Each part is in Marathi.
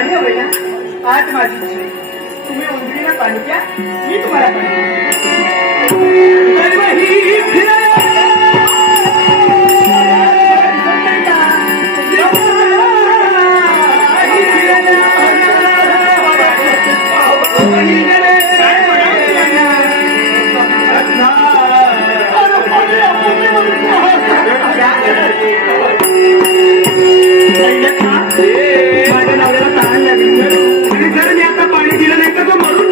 पाणी हवे ना? आज माझी इच्छा आहे. तुम्ही उंदरीला पाणी द्या, मी तुम्हाला माझ्या नवऱ्याला तहान लागली. जर मी आता पाणी दिलं नाही तर तो मरून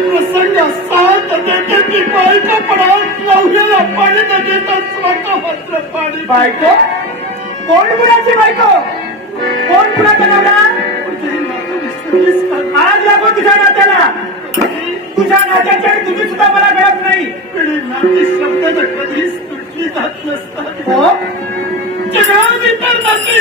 प्रसंग असतात बायको पडात लावलेला पाणी स्वतः पाणी. बायको कोण कुणाची बायको? कोण कुणाचा नवरा? आज लागो तुझ्या नात्याला. तुझ्या नात्याची आणि तुझी सुद्धा मला कळत नाही. नाती शब्द कधीच तुटली जात नसतात. हो जगात इतर नाती